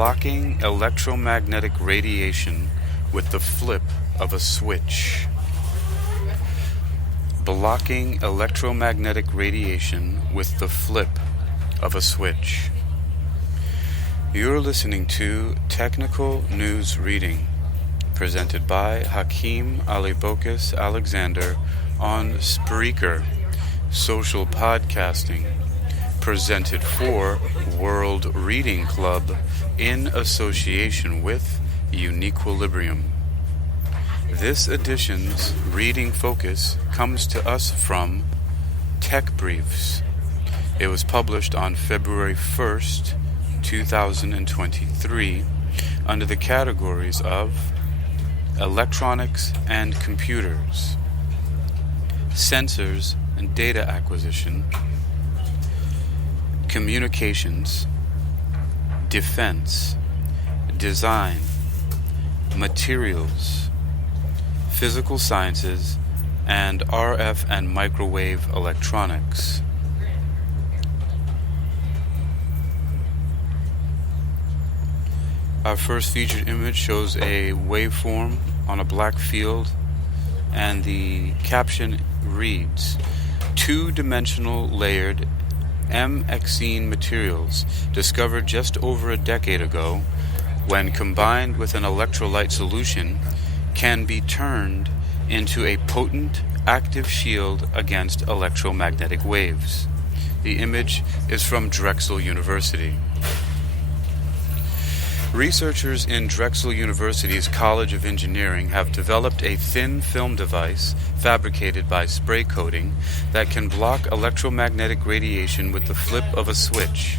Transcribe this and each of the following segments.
blocking electromagnetic radiation with the flip of a switch. Blocking electromagnetic radiation with the flip of a switch. You're listening to Technical News Reading, presented by Hakeem Alibokis Alexander on Spreaker, social podcasting, presented for World Reading Club in association with Uniquilibrium. This edition's reading focus comes to us from Tech Briefs. It was published on February 1st, 2023, under the categories of Electronics and Computers, Sensors and Data Acquisition, Communications, Defense, Design, Materials, Physical Sciences, and RF and Microwave Electronics. Our first featured image shows a waveform on a black field, and the caption reads, "Two-dimensional layered MXene materials discovered just over a decade ago, when combined with an electrolyte solution, can be turned into a potent active shield against electromagnetic waves." The image is from Drexel University. Researchers in Drexel University's College of Engineering have developed a thin film device fabricated by spray coating that can block electromagnetic radiation with the flip of a switch.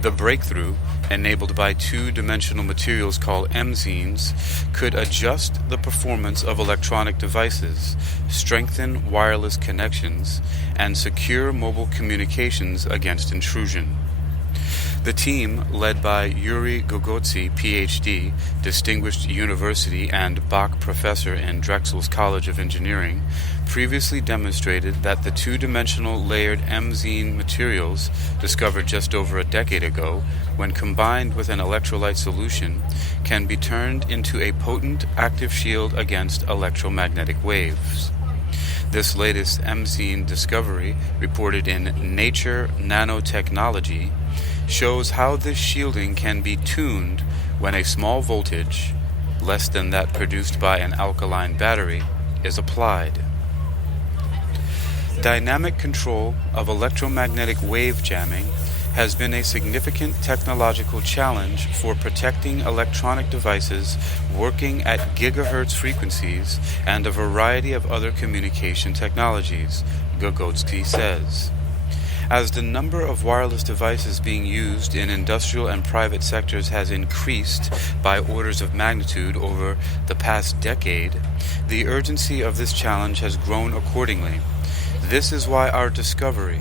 The breakthrough, enabled by two-dimensional materials called MXenes, could adjust the performance of electronic devices, strengthen wireless connections, and secure mobile communications against intrusion. The team, led by Yuri Gogotsi, Ph.D., Distinguished University and Bach Professor in Drexel's College of Engineering, previously demonstrated that the two-dimensional layered MXene materials, discovered just over a decade ago, when combined with an electrolyte solution, can be turned into a potent active shield against electromagnetic waves. This latest MXene discovery, reported in Nature Nanotechnology, shows how this shielding can be tuned when a small voltage, less than that produced by an alkaline battery, is applied. Dynamic control of electromagnetic wave jamming has been a significant technological challenge for protecting electronic devices working at gigahertz frequencies and a variety of other communication technologies, Gogotsky says. As the number of wireless devices being used in industrial and private sectors has increased by orders of magnitude over the past decade, the urgency of this challenge has grown accordingly. This is why our discovery,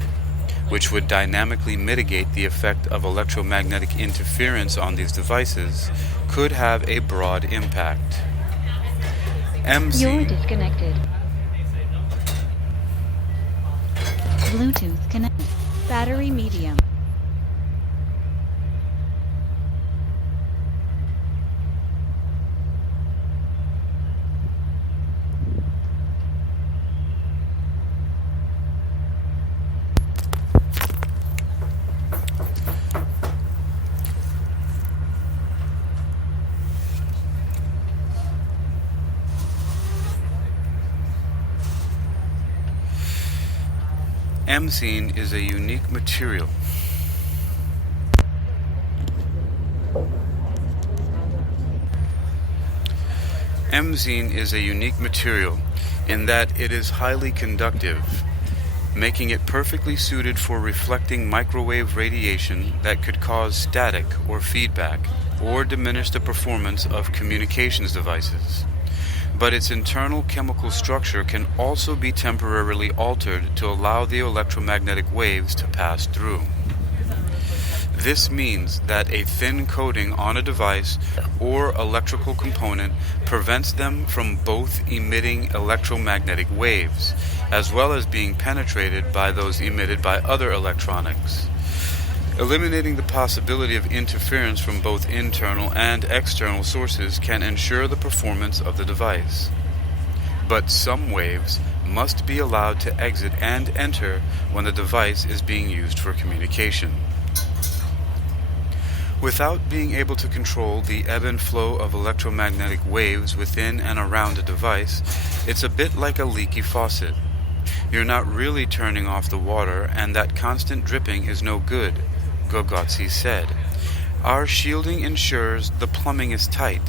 which would dynamically mitigate the effect of electromagnetic interference on these devices, could have a broad impact. You're disconnected. Bluetooth connect. Battery medium. MXene is a unique material. MXene is a unique material in that it is highly conductive, making it perfectly suited for reflecting microwave radiation that could cause static or feedback or diminish the performance of communications devices. But its internal chemical structure can also be temporarily altered to allow the electromagnetic waves to pass through. This means that a thin coating on a device or electrical component prevents them from both emitting electromagnetic waves, as well as being penetrated by those emitted by other electronics. Eliminating the possibility of interference from both internal and external sources can ensure the performance of the device. But some waves must be allowed to exit and enter when the device is being used for communication. Without being able to control the ebb and flow of electromagnetic waves within and around a device, it's a bit like a leaky faucet. You're not really turning off the water, and that constant dripping is no good, Gogotsi said. Our shielding ensures the plumbing is tight,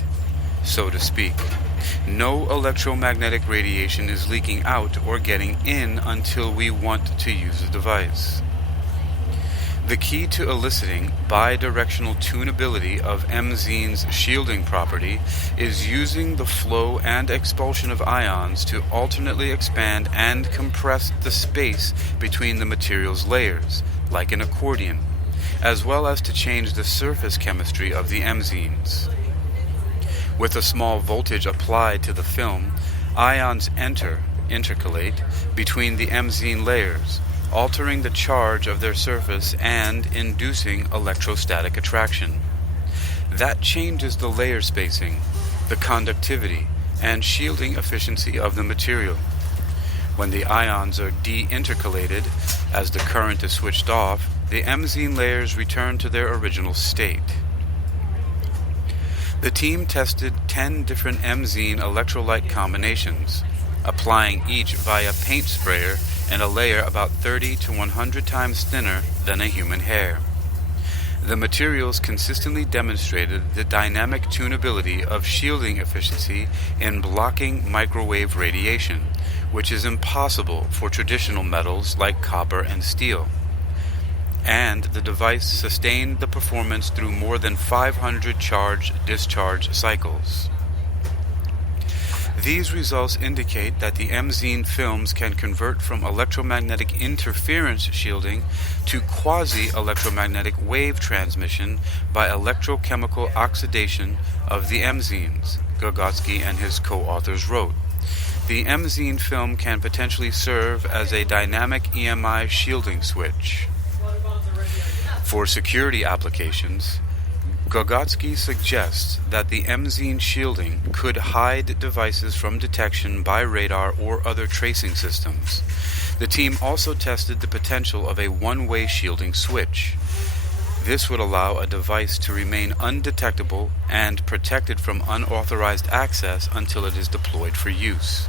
so to speak. No electromagnetic radiation is leaking out or getting in until we want to use the device. The key to eliciting bidirectional tunability of MXenes' shielding property is using the flow and expulsion of ions to alternately expand and compress the space between the material's layers, like an accordion, as well as to change the surface chemistry of the MXenes. With a small voltage applied to the film, ions intercalate between the MXene layers, altering the charge of their surface and inducing electrostatic attraction. That changes the layer spacing, the conductivity, and shielding efficiency of the material. When the ions are de-intercalated, as the current is switched off, the MXene layers return to their original state. The team tested 10 different MXene electrolyte combinations, applying each via paint sprayer in a layer about 30 to 100 times thinner than a human hair. The materials consistently demonstrated the dynamic tunability of shielding efficiency in blocking microwave radiation, which is impossible for traditional metals like copper and steel. And the device sustained the performance through more than 500 charge-discharge cycles. These results indicate that the MXene films can convert from electromagnetic interference shielding to quasi-electromagnetic wave transmission by electrochemical oxidation of the MXenes, Gogotsi and his co-authors wrote. The MXene film can potentially serve as a dynamic EMI shielding switch. For security applications, Gogotsi suggests that the MXene shielding could hide devices from detection by radar or other tracing systems. The team also tested the potential of a one-way shielding switch. This would allow a device to remain undetectable and protected from unauthorized access until it is deployed for use.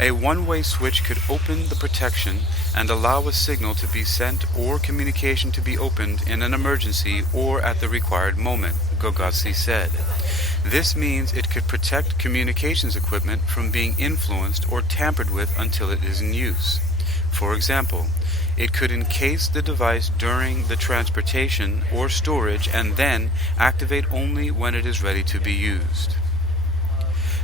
A one-way switch could open the protection and allow a signal to be sent or communication to be opened in an emergency or at the required moment, Gogotsi said. This means it could protect communications equipment from being influenced or tampered with until it is in use. For example, it could encase the device during the transportation or storage and then activate only when it is ready to be used.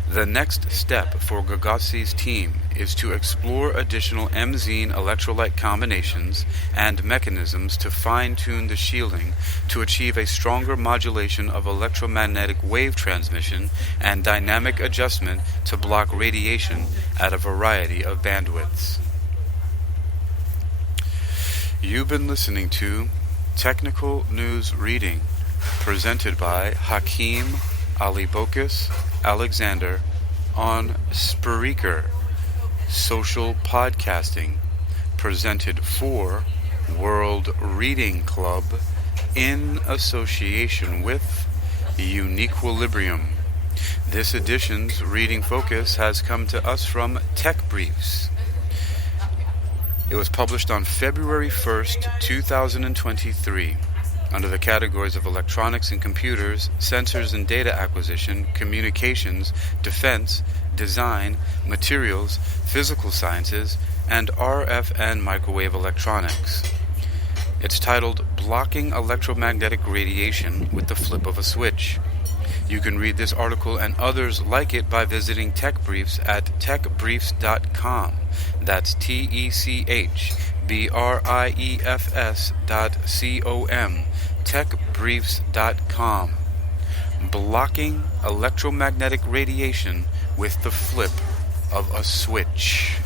The next step for Gogotsi's team is to explore additional MXene electrolyte combinations and mechanisms to fine-tune the shielding to achieve a stronger modulation of electromagnetic wave transmission and dynamic adjustment to block radiation at a variety of bandwidths. You've been listening to Technical News Reading, presented by Hakeem Alibokas Alexander on Spreaker, social podcasting, presented for World Reading Club in association with Uniquilibrium. This edition's reading focus has come to us from Tech Briefs. It was published on February 1st, 2023. Under the categories of electronics and computers, sensors and data acquisition, communications, defense, design, materials, physical sciences, and RF and microwave electronics. It's titled Blocking Electromagnetic Radiation with the Flip of a Switch. You can read this article and others like it by visiting Tech Briefs at techbriefs.com. That's TECHBRIEFS.com. techbriefs.com. Blocking electromagnetic radiation with the flip of a switch.